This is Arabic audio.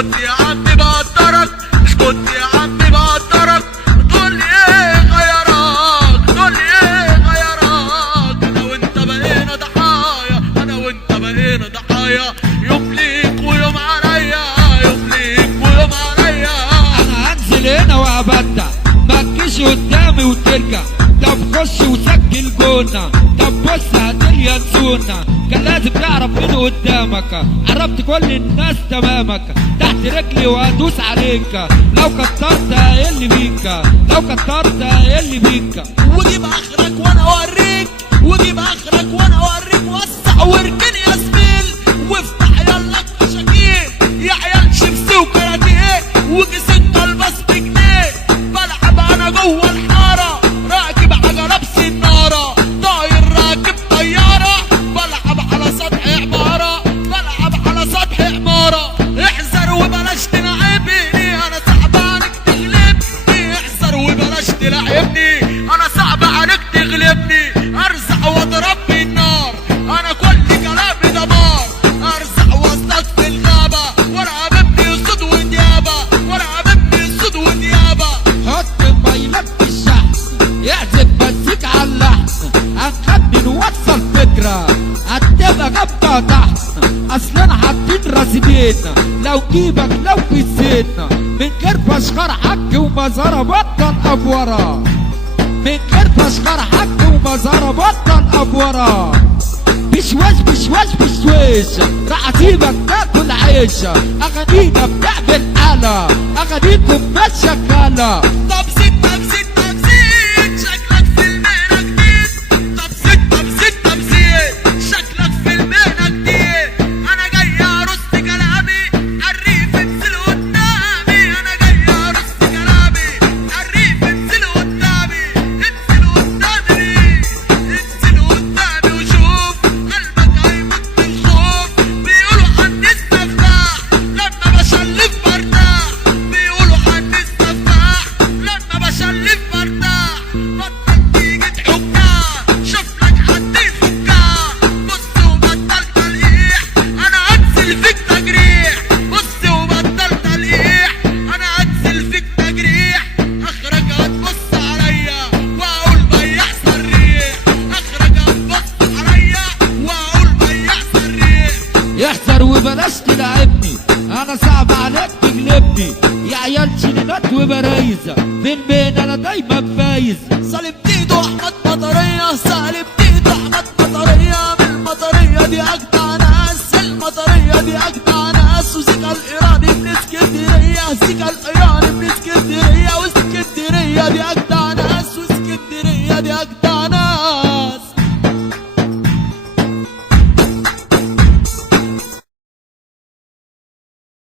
كنت يا عمي بقدرك، مش كنت يا عمي بقدرك. تقول لي ايه غيرك، تقول لي ايه غيرك. انا وانت بقينا ضحايا، انا وانت بقينا ضحايا. يوم ليك ويوم عليا، يوم ليك ويوم عليا. انا هنزل هنا وابدع، ما تجيش قدامي وترجع. طب خش وسجل جونا، طب بص هتليا نسونا. كان لازم تعرف مين قدامك، عرفت كل الناس تمامك. تحت رجلي وهدوس عليك، لو كترت هيقل بيك، لو كترت هيقل بيك. وجيب اخرك وانا اوريك، وجيب اخرك وانا اوريك. وسع واركن يا زميل، وافتح يلا الكشاكيل. يا عيال شيبسي وكاراتيه، وكيسين كلبس بجنيه. بلعب انا جوه الحاره، راكب عجله بسناره. طاير راكب طياره، بلعب على سطح عماره، بلعب على سطح عماره. احذر وبلاش تلعبني، انا صعب عليك تغلبني. احذر وبلاش تلعبني، انا صعب عليك تغلبني. ارزع واضرب بالنار، انا كل كلامي دمار. ارزع واصطاد في الغابه، والعب ابني صد وديابه، والعب ابني صد وديابه. حط موبايلك في الشحن، اعزف مزيك على اللحن. هنخلي نوصل فكرة هتبقى جامدة تحت. اصلنا حاطين رصيدين، لو جيبك لو في السن. من غير فشخر حك ومزارة بطل افورة، من غير فشخر حك ومزارة بطل افورة. بشوش بشوش بشوش، راح اسيبك تاكل عيش. اغانينا بتعمل حالة، اغانيكم مش شغالة. طب زيد طب زيد طب زيد، شكلك في المهنة جديد. طب زيد طب زيد طب زيد، شكلك في المهنة جديد. أنا جاي أرص كلامي، الريف انزل قدامي. أنا جاي أرص كلامي، الريف انزل قدامي. انزل قدامي، انزل قدامي وشوف قلبك هيموت من الخوف. بيقولوا عني السفاح لما بشلف برتاح، بيقولوا عني السفاح لما بشلف برتاح. بطل تيجي تحكها، شوف لك حد يفكها. بص وبطل تلقيح، انا هنزل فيك تجريح. بص وبطل تلقيح، انا هنزل فيك تجريح. اخرك هتبص عليا واقول بياع صريح، اخرك هتبص عليا واقول بياع صريح. يحذر وبلاش تلعبني، انا صعب عليك تغلبني. يا عيال شيلينات وبرايز، في المهنة انا دايما فايز. صليب ايده احمد